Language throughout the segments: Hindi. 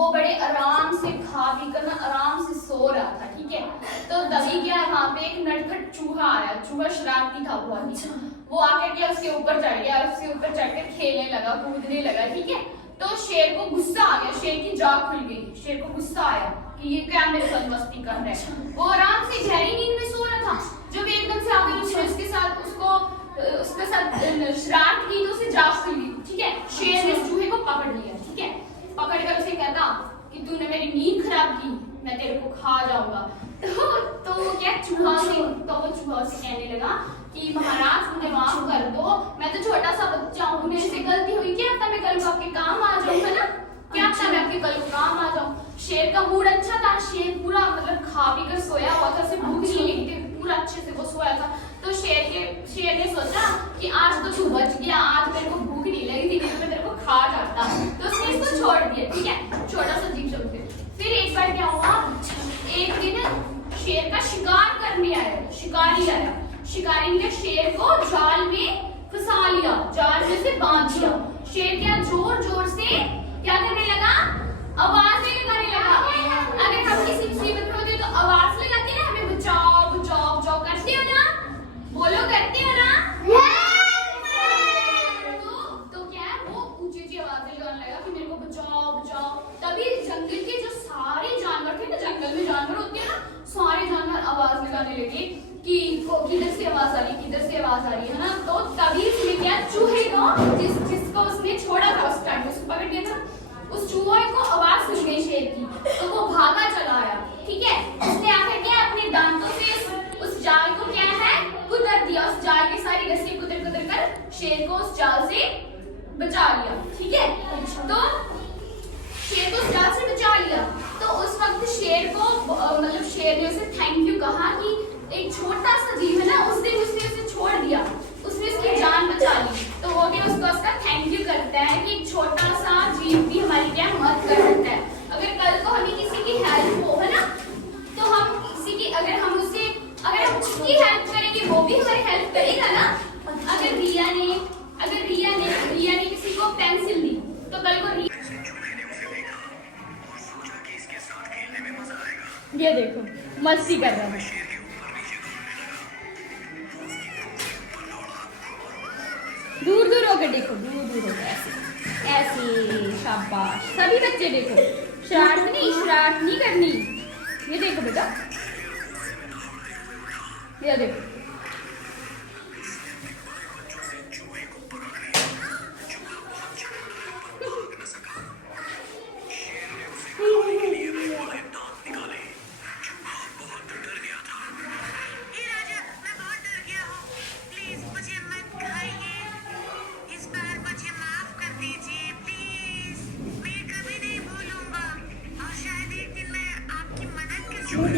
वो बड़े आराम से खा पी कर ना आराम से सो रहा था, ठीक है। तो तभी क्या वहाँ पे एक नटखट चूहा आया, चूहा शरारती था बहुत ही। वो आकर के उसके ऊपर चढ़ गया, उसके ऊपर चढ़कर खेलने लगा, कूदने लगा, ठीक है। तो शेर को गुस्सा आ गया, शेर की जाग खुल गई, शेर को गुस्सा आया कि ये क्या मेरे साथ मस्ती कर रहा है। वो आराम से गहरी नींद में सो रहा था, जब एकदम से आकर उसके साथ उसके साथ शरारत की तो उसे जाग खुल गई, ठीक है। शेर ने चूहे को पकड़ लिया, ठीक है। पकड़कर उसे कहता कि तूने मेरी नींद खराब की, मैं तेरे को खा जाऊंगा। तो वो क्या चूहा से कहने लगा कि महाराज मुझे माफ कर दो, मैं तो छोटा सा बच्चा हूँ, मेरे से गलती हुई, क्या पता मैं कल को आपके काम आ जाऊँ, है ना, क्या पता मैं आपके कल को काम आ जाऊँ। शेर का मूड अच्छा था, शेर पूरा मतलब खा पी कर सोया हुआ था, उसे भूख नहीं लगी थी, पूरा अच्छे से वो सोया था। तो शेर ने सोचा कि आज तो तू बच गया, आज मेरे को भूख नहीं लगी थी, नहीं तो मैं तेरे को खा जाता। तो उसने इसको छोड़ दिया, ठीक है, छोटा सा जीव जंतु। फिर एक बार क्या हुआ, एक दिन शेर का शिकार करने आया, शिकारी आया, शिकारी ने शेर को जाल में फंसा लिया, जाल में से बांध दिया। शेर क्या जोर जोर से क्या करने लगा, आवाजें लगाने लगा। अगर हम किसी मुसीबत में होते तो आवाज लगाते हैं ना, हमें बचाओ बचाओ बचाओ करते हो ना, बोलो करते हो ना। तो क्या है, वो ऊंची ऊंची आवाजें लगाने लगा कि मेरे को बचाओ बचाओ। तभी जंगल के जो सारे जानवर थे ना, जंगल में जानवर होते हैं ना, सारे जानवर आवाज लगाने लगे कि किधर से आवाज आ रही, किधर से आवाज आ रही है ना। तो तभी इसने क्या, चूहे को जिसको उसने छोड़ा था उस टाइम, उसको पकड़ लिया था, उस चूहे को आवाज सुन गई शेर की, तो वो भागा चला आया, ठीक है। उसने आकर क्या अपने दांतों से उस जाल को क्या है कुतर दिया, उस जाल की सारी रस्सी कुतर कुतर कर शेर को उस जाल से बचा लिया, ठीक है। तो शेर को उस जाल से बचा लिया। तो उस वक्त शेर को मतलब शेर ने उसे थैंक यू कहा कि एक छोटा सा जीव है ना, उसने उसे छोड़ दिया, उसने उसकी जान बचा ली। तो वो भी उसका थैंक यू करता है कि एक छोटा सा जीव भी हमारी क्या मदद कर सकता है। अगर कल को हमें किसी की हेल्प हो, है ना, तो हम किसी की अगर हम उसकी हेल्प करेंगे, वो भी हमारी हेल्प करेगा ना। अगर रिया ने किसी को पेंसिल दी, तो कल को ये देखो मस्ती कर रहा है, दूर दूर होकर देखो, दूर दूर होकर ऐसे ऐसे, शाबाश। सभी बच्चे देखो, शरारत नहीं करनी। ये देखो बेटा, ये देखो,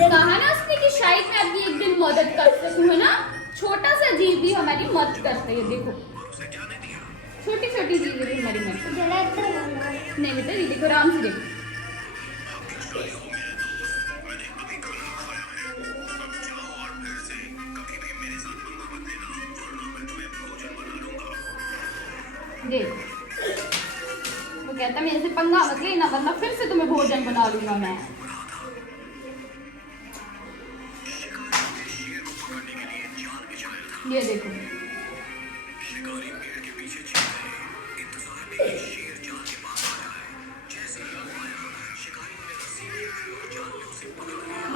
कहा ना उसने कि शायद मैं आपकी एक दिन मदद कर सकूं, है ना। छोटा सा जीव भी हमारी मदद करता है, देखो छोटी छोटी चीजें भी हमारी मदद। नहीं बेटा, ये देखो आराम से देखो, देखो वो कहता मेरे से पंगा मत लेना, वरना फिर से तुम्हें भोजन बना लूंगा मैं। ये देखो,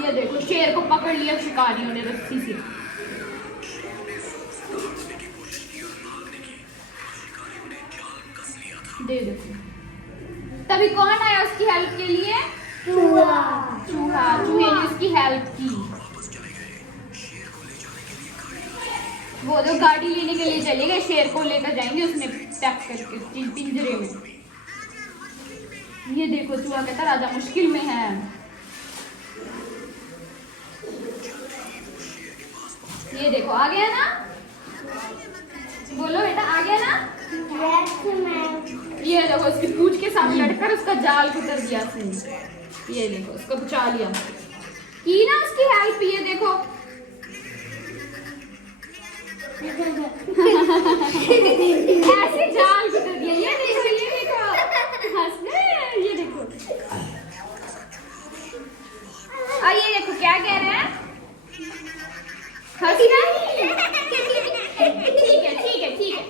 ये देखो शेर को पकड़ लिया शिकारियों ने रस्सी से। दे देखो, तभी कौन आया उसकी हेल्प के लिए, चूहे ने उसकी हेल्प की। वो जो गाड़ी लेने के लिए चले गए, शेर को लेकर जाएंगे उसमें पैक करके पिंजरे में। ये देखो चूहा कहता राजा मुश्किल में है। ये देखो आ गया ना, बोलो बेटा आ गया ना। ये देखो उसकी पूंछ के साथ लड़कर उसका जाल कुतर दिया उसने। ये देखो उसको बचा लिया, की ना उसकी हेल्प। ये देखो ऐसे जाल कुतर दिया। ये देखो हंसने, ये देखो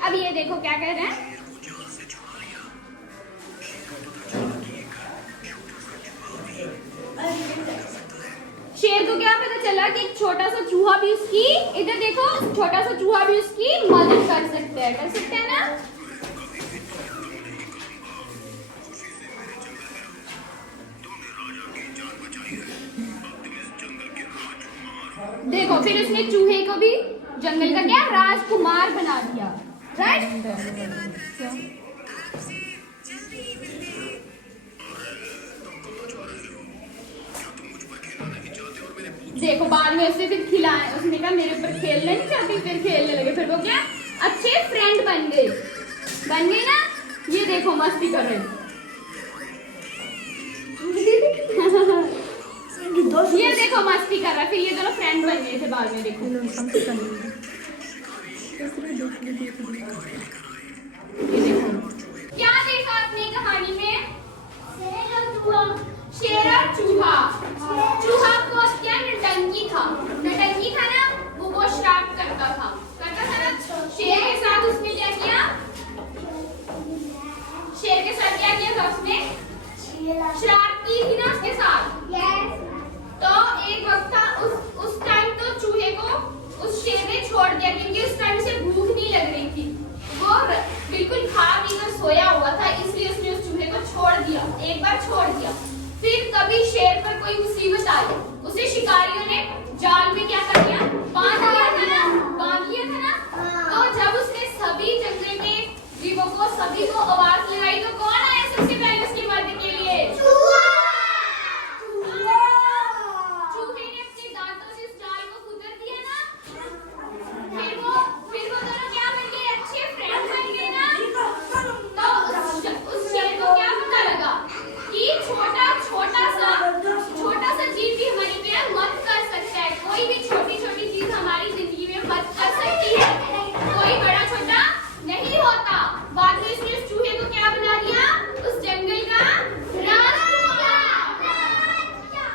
अब ये देखो क्या कह रहे हैं, शेर को क्या पता चला कि एक छोटा सा चूहा भी उसकी, इधर देखो, छोटा सा चूहा भी उसकी मदद कर सकते हैं ना। देखो फिर उसने चूहे को भी जंगल का क्या राजकुमार बना दिया, राइट। देखो बाद में उसने फिर खिलाया, उसने कहा मेरे ऊपर खेलना नहीं चाहती, फिर खेलने लगे, फिर वो क्या अच्छे फ्रेंड बन गए ना। ये देखो मस्ती कर रहे ये देखो मस्ती कर रहा है, फिर ये दोनों फ्रेंड बन गए थे बाद में। देखो ये देखो क्या देखा आपने कहानी में, शेर और चूहा। चूहा को क्या नटंकी था ना, वो श्राप करता था ना। शेर के साथ उसने क्या किया, शेर के साथ क्या किया था उसने, शरारत की थी ना उसके साथ। तो एक वक्त था उस टाइम तो चूहे को उस शेर ने छोड़ दिया, क्योंकि उस टाइम से भूख नहीं लग रही थी, वो बिल्कुल खा पी कर सोया हुआ था, इसलिए उसने उस चूहे को छोड़ दिया, एक बार छोड़ दिया। फिर कभी शेर पर कोई मुसीबत आई, उसे शिकारियों ने जाल में क्या कर दिया, बांध लिया था ना, बांध लिया